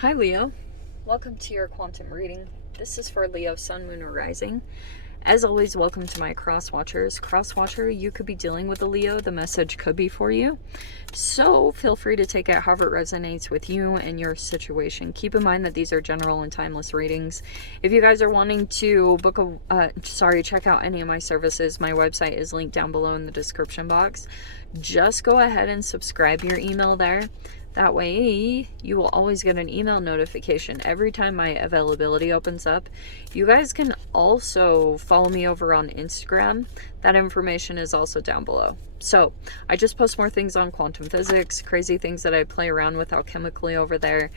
Hi Leo, welcome to your quantum reading. This is for Leo, Sun, Moon, or Rising. As always, welcome to my cross watchers. Cross watcher, you could be dealing with a Leo. The message could be for you. So feel free to take it however it resonates with you and your situation. Keep in mind that these are general and timeless readings. If you guys are wanting to book check out any of my services, my website is linked down below in the description box. Just go ahead and subscribe your email there. That way, you will always get an email notification every time my availability opens up. You guys can also follow me over on Instagram. That information is also down below. So, I just post more things on quantum physics, crazy things that I play around with alchemically over there.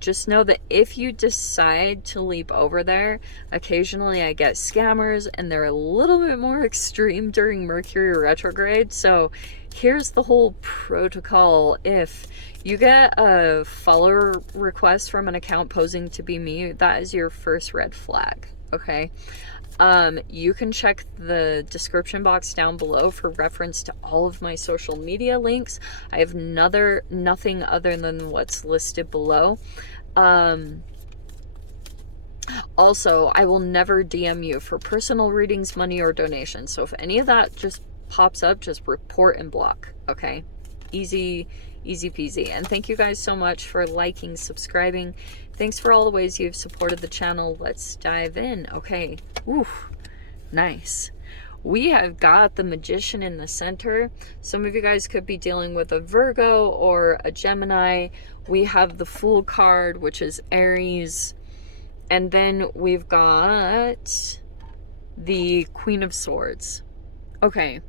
Just know that if you decide to leap over there, occasionally I get scammers, and they're a little bit more extreme during Mercury retrograde. So, here's the whole protocol. If you get a follower request from an account posing to be me, that is your first red flag, okay? You can check the description box down below for reference to all of my social media links. I have nothing other than what's listed below. Also, I will never DM you for personal readings, money, or donations. So if any of that just pops up, just report and block, okay? Easy peasy. And thank you guys so much for liking, subscribing. Thanks for all the ways you've supported the channel. Let's dive in. Okay. Oof. Nice. We have got the Magician in the center. Some of you guys could be dealing with a Virgo or a Gemini. We have the Fool card, which is Aries. And then we've got the Queen of Swords. Okay.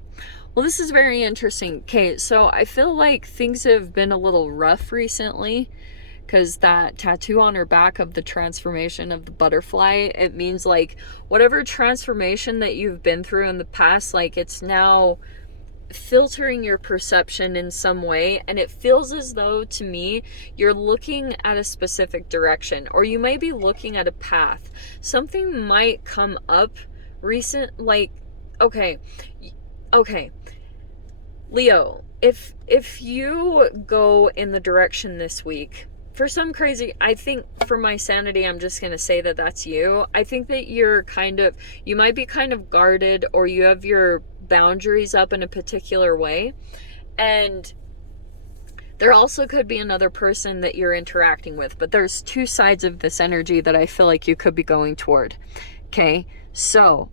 Well, this is very interesting. Okay, so I feel like things have been a little rough recently because that tattoo on her back of the transformation of the butterfly, it means like whatever transformation that you've been through in the past, like it's now filtering your perception in some way, and it feels as though, to me, you're looking at a specific direction, or you may be looking at a path. Something might come up okay, Leo, if you go in the direction this week, for some crazy, I think for my sanity, I'm just going to say that that's you. I think that you might be kind of guarded, or you have your boundaries up in a particular way. And there also could be another person that you're interacting with, but there's two sides of this energy that I feel like you could be going toward. Okay, so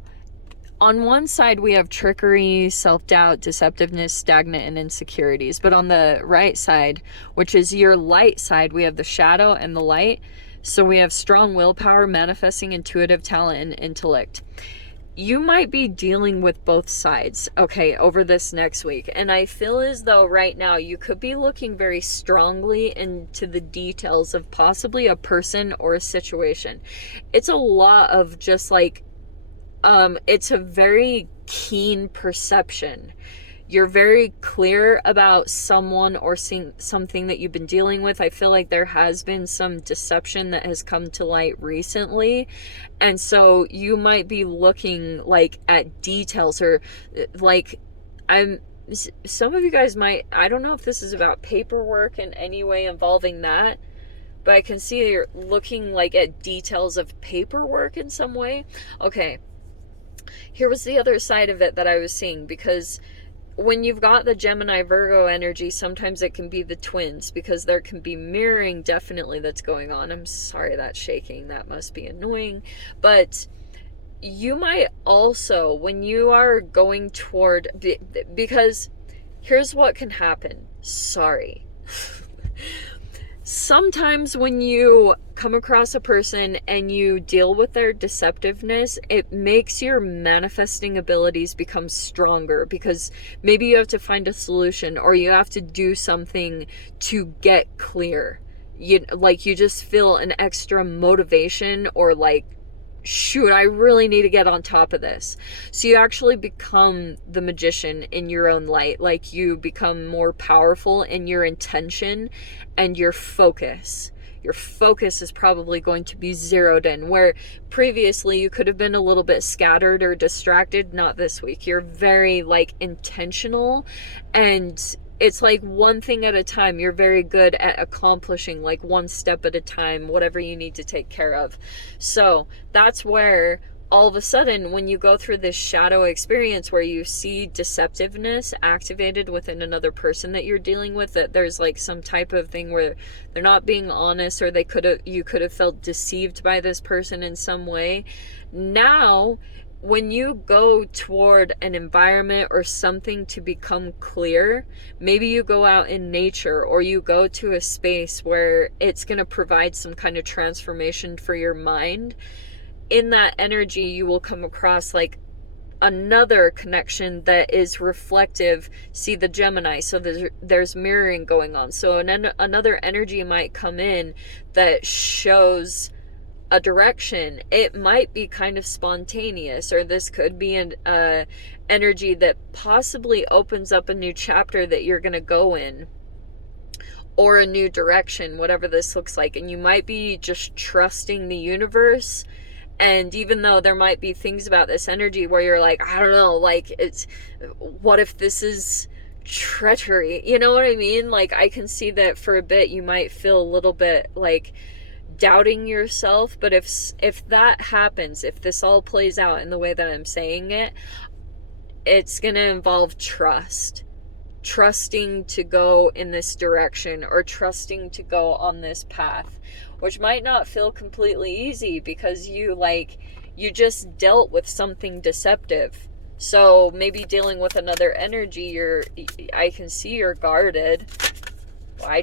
on one side, we have trickery, self-doubt, deceptiveness, stagnant, and insecurities. But on the right side, which is your light side, we have the shadow and the light. So we have strong willpower, manifesting intuitive talent, and intellect. You might be dealing with both sides, okay, over this next week. And I feel as though right now you could be looking very strongly into the details of possibly a person or a situation. It's a lot of just like, it's a very keen perception. You're very clear about someone or something that you've been dealing with. I feel like there has been some deception that has come to light recently. And so you might be looking like at details, or like some of you guys might, I don't know if this is about paperwork in any way involving that, but I can see you're looking like at details of paperwork in some way. Okay. Here was the other side of it that I was seeing, because when you've got the Gemini Virgo energy, sometimes it can be the twins, because there can be mirroring definitely that's going on. I'm sorry that's shaking. That must be annoying. But you might also, when you are going toward, because here's what can happen. Sorry. Sometimes when you come across a person and you deal with their deceptiveness, it makes your manifesting abilities become stronger, because maybe you have to find a solution, or you have to do something to get clear. You just feel an extra motivation, or like, shoot, I really need to get on top of this. So you actually become the magician in your own light. Like, you become more powerful in your intention and your focus. Your focus is probably going to be zeroed in, where previously you could have been a little bit scattered or distracted. Not this week. You're very like intentional, and it's like one thing at a time. You're very good at accomplishing like one step at a time, whatever you need to take care of. So that's where all of a sudden, when you go through this shadow experience where you see deceptiveness activated within another person that you're dealing with, that there's like some type of thing where they're not being honest, or you could have felt deceived by this person in some way. Now, when you go toward an environment or something to become clear, maybe you go out in nature, or you go to a space where it's going to provide some kind of transformation for your mind. In that energy, you will come across like another connection that is reflective. See the Gemini, so there's mirroring going on. So another energy might come in that shows a direction. It might be kind of spontaneous, or this could be an energy that possibly opens up a new chapter that you're going to go in, or a new direction, whatever this looks like. And you might be just trusting the universe. And even though there might be things about this energy where you're like, I don't know, like, what if this is treachery? You know what I mean? Like, I can see that for a bit you might feel a little bit like doubting yourself. But if that happens, if this all plays out in the way that I'm saying it, it's going to involve trusting to go in this direction, or trusting to go on this path, which might not feel completely easy because you just dealt with something deceptive. So maybe dealing with another energy, I can see you're guarded. I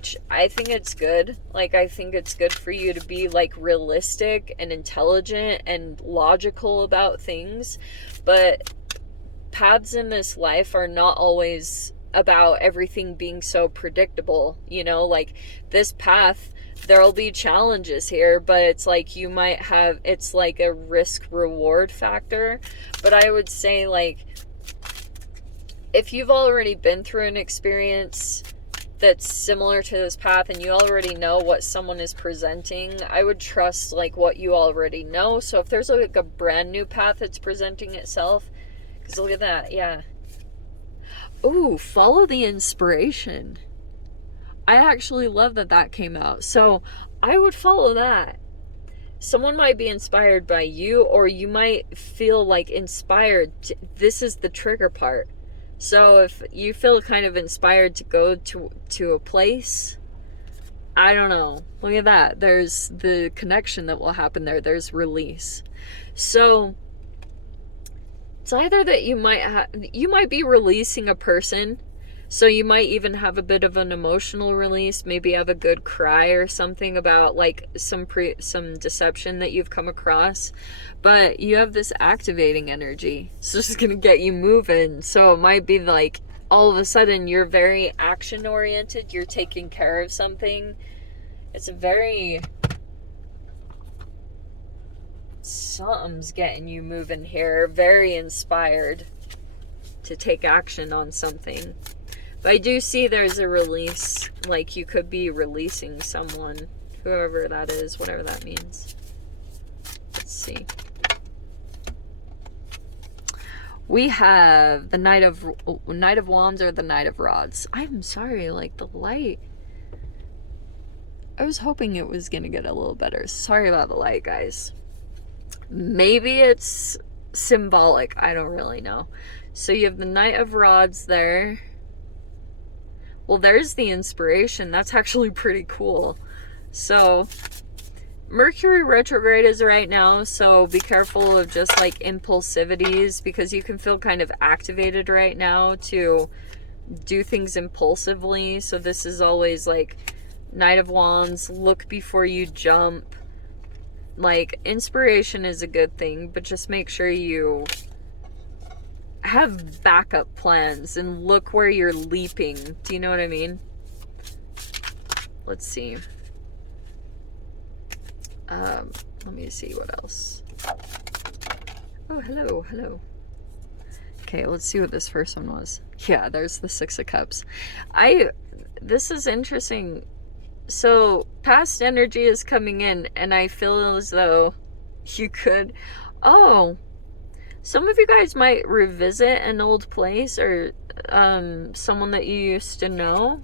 think it's good. Like, I think it's good for you to be like realistic and intelligent and logical about things. But paths in this life are not always about everything being so predictable. You know, like this path, there'll be challenges here, but it's like it's like a risk reward factor. But I would say, like, if you've already been through an experience that's similar to this path, and you already know what someone is presenting, I would trust like what you already know. So if there's like a brand new path that's presenting itself, because look at that, yeah. Ooh, follow the inspiration. I actually love that came out. So I would follow that. Someone might be inspired by you, or you might feel like inspired. This is the trigger part. So if you feel kind of inspired to go to a place, I don't know. Look at that. There's the connection that will happen there. There's release. So it's either that you might be releasing a person. So you might even have a bit of an emotional release, maybe have a good cry or something about like some deception that you've come across. But you have this activating energy. So it's going to get you moving. So it might be like all of a sudden you're very action oriented. You're taking care of something. It's a very... something's getting you moving here. Very inspired to take action on something. But I do see there's a release, like you could be releasing someone, whoever that is, whatever that means. Let's see. We have the Knight of Wands or the Knight of Rods. I'm sorry, like the light. I was hoping it was going to get a little better. Sorry about the light, guys. Maybe it's symbolic. I don't really know. So you have the Knight of Rods there. Well, there's the inspiration. That's actually pretty cool. So Mercury retrograde is right now, so be careful of just like impulsivities, because you can feel kind of activated right now to do things impulsively. So this is always like Knight of Wands, look before you jump. Like, inspiration is a good thing, but just make sure you have backup plans and look where you're leaping. Do you know what I mean? Let's see. Let me see what else. Oh, hello. Okay, let's see what this first one was. Yeah, there's the Six of Cups. This is interesting. So, past energy is coming in, and I feel as though you could... Oh, Some of you guys might revisit an old place or someone that you used to know.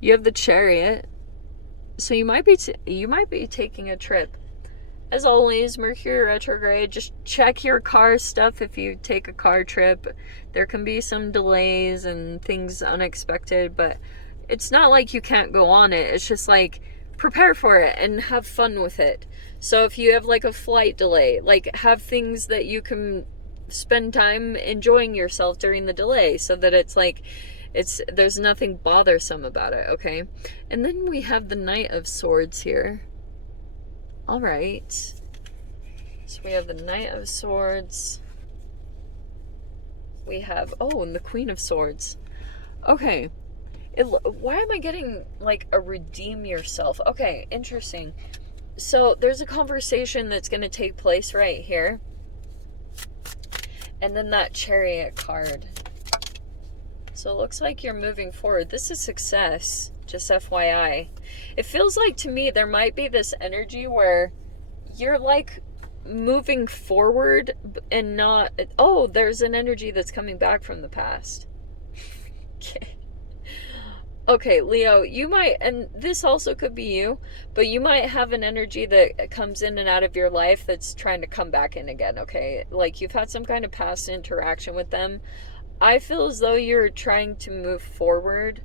You have the Chariot, so you might be taking a trip. As always, Mercury retrograde, just check your car stuff if you take a car trip. There can be some delays and things unexpected, but it's not like you can't go on it. It's just like prepare for it and have fun with it. So if you have like a flight delay, like have things that you can spend time enjoying yourself during the delay so that it's like there's nothing bothersome about it, okay? And then we have the Knight of Swords here. All right. So we have the Knight of Swords. We have, and the Queen of Swords. Okay. Why am I getting like a redeem yourself? Okay, interesting. So there's a conversation that's going to take place right here. And then that Chariot card. So it looks like you're moving forward. This is success, just FYI. It feels like to me there might be this energy where you're like moving forward and not... Oh, there's an energy that's coming back from the past. Okay. Okay, Leo, you might, and this also could be you, but you might have an energy that comes in and out of your life that's trying to come back in again, okay? Like you've had some kind of past interaction with them. I feel as though you're trying to move forward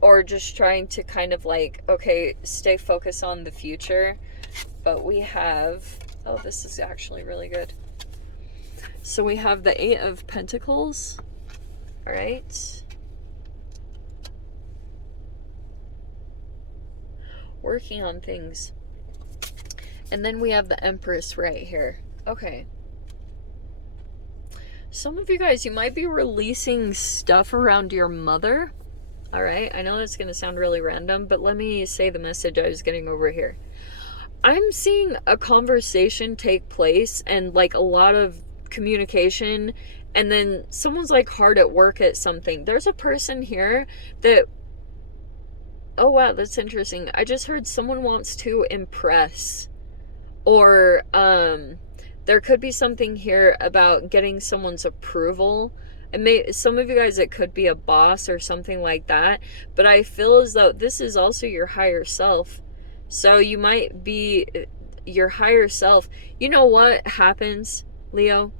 or just trying to kind of like, okay, stay focused on the future. But we have, this is actually really good. So we have the Eight of Pentacles, all right? Working on things. And then we have the Empress right here. Okay. Some of you guys, you might be releasing stuff around your mother. All right. I know that's going to sound really random, but let me say the message I was getting over here. I'm seeing a conversation take place and like a lot of communication, and then someone's like hard at work at something. There's a person here that... Oh, wow, that's interesting. I just heard someone wants to impress. Or there could be something here about getting someone's approval. And some of you guys, it could be a boss or something like that. But I feel as though this is also your higher self. So you might be your higher self. You know what happens, Leo?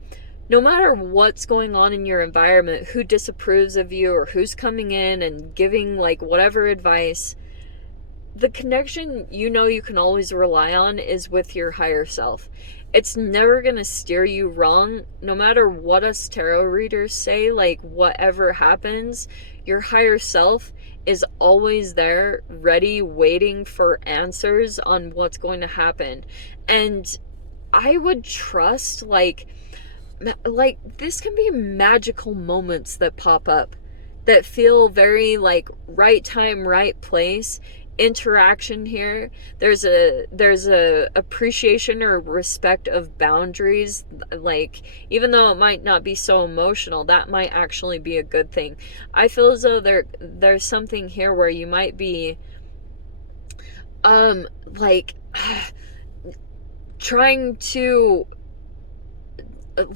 No matter what's going on in your environment, who disapproves of you or who's coming in and giving like whatever advice, the connection you know you can always rely on is with your higher self. It's never going to steer you wrong. No matter what us tarot readers say, like whatever happens, your higher self is always there, ready, waiting for answers on what's going to happen. And I would trust like this can be magical moments that pop up that feel very like right time, right place interaction here. There's a appreciation or respect of boundaries. Like even though it might not be so emotional, that might actually be a good thing. I feel as though there's something here where you might be like trying to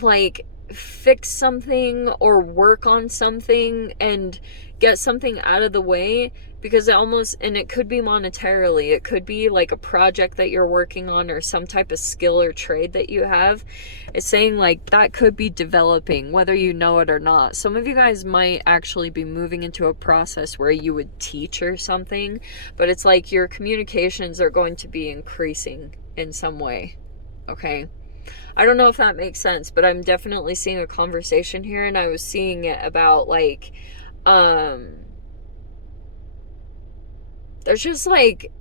like fix something or work on something and get something out of the way, because it could be monetarily, it could be like a project that you're working on or some type of skill or trade that you have. It's saying like that could be developing whether you know it or not. Some of you guys might actually be moving into a process where you would teach or something, but it's like your communications are going to be increasing in some way, okay? I don't know if that makes sense, but I'm definitely seeing a conversation here, and I was seeing it about like there's just like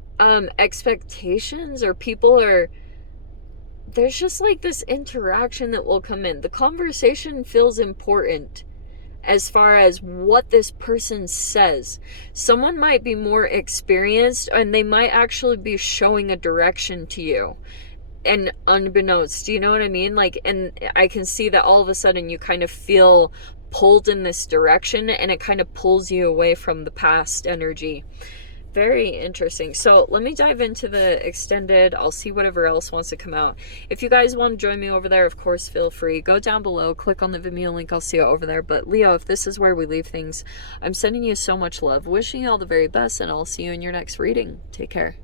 expectations, or there's just like this interaction that will come in. The conversation feels important as far as what this person says. Someone might be more experienced and they might actually be showing a direction to you. And unbeknownst, do you know what I mean? Like, and I can see that all of a sudden you kind of feel pulled in this direction, and it kind of pulls you away from the past energy. Very interesting. So let me dive into the extended. I'll see whatever else wants to come out. If you guys want to join me over there, of course, feel free. Go down below, click on the Vimeo link. I'll see you over there. But Leo, if this is where we leave things, I'm sending you so much love, wishing you all the very best, and I'll see you in your next reading. Take care.